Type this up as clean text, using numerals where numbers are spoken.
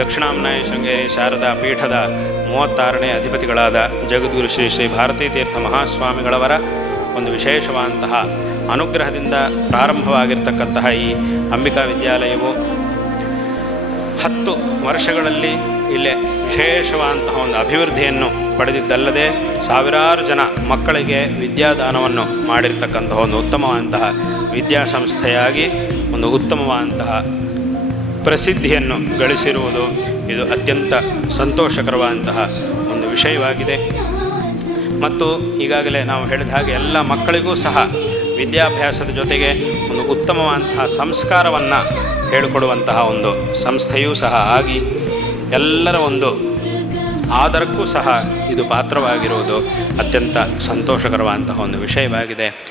ದಕ್ಷಿಣಾಮ್ನಾಯ ಶೃಂಗೇರಿ ಶಾರದಾ ಪೀಠದ 36ನೇ ಅಧಿಪತಿಗಳಾದ ಜಗದ್ಗುರು ಶ್ರೀ ಶ್ರೀ ಭಾರತೀ ತೀರ್ಥ ಮಹಾಸ್ವಾಮಿಗಳವರ ಒಂದು ವಿಶೇಷವಾದಂತಹ ಅನುಗ್ರಹದಿಂದ ಪ್ರಾರಂಭವಾಗಿರ್ತಕ್ಕಂತಹ ಈ ಅಂಬಿಕಾ ವಿದ್ಯಾಲಯವು 10 ವರ್ಷಗಳಲ್ಲಿ ಇಲ್ಲೇ ವಿಶೇಷವಾದಂತಹ ಒಂದು ಅಭಿವೃದ್ಧಿಯನ್ನು ಪಡೆದಿದ್ದಲ್ಲದೆ ಸಾವಿರಾರು ಜನ ಮಕ್ಕಳಿಗೆ ವಿದ್ಯಾದಾನವನ್ನು ಮಾಡಿರ್ತಕ್ಕಂತಹ ಒಂದು ಉತ್ತಮವಾದಂತಹ ವಿದ್ಯಾಸಂಸ್ಥೆಯಾಗಿ ಒಂದು ಉತ್ತಮವಾದಂತಹ ಪ್ರಸಿದ್ಧಿಯನ್ನು ಗಳಿಸಿರುವುದು ಇದು ಅತ್ಯಂತ ಸಂತೋಷಕರವಾದಂತಹ ಒಂದು ವಿಷಯವಾಗಿದೆ. ಮತ್ತು ಈಗಾಗಲೇ ನಾವು ಹೇಳಿದ ಹಾಗೆ ಎಲ್ಲ ಮಕ್ಕಳಿಗೂ ಸಹ ವಿದ್ಯಾಭ್ಯಾಸದ ಜೊತೆಗೆ ಒಂದು ಉತ್ತಮವಾದಂತಹ ಸಂಸ್ಕಾರವನ್ನು ಹೇಳಿಕೊಡುವಂತಹ ಒಂದು ಸಂಸ್ಥೆಯೂ ಸಹ ಆಗಿ ಎಲ್ಲರ ಒಂದು ಆದರಕ್ಕೂ ಸಹ ಇದು ಪಾತ್ರವಾಗಿರುವುದು ಅತ್ಯಂತ ಸಂತೋಷಕರವಾದಂತಹ ಒಂದು ವಿಷಯವಾಗಿದೆ.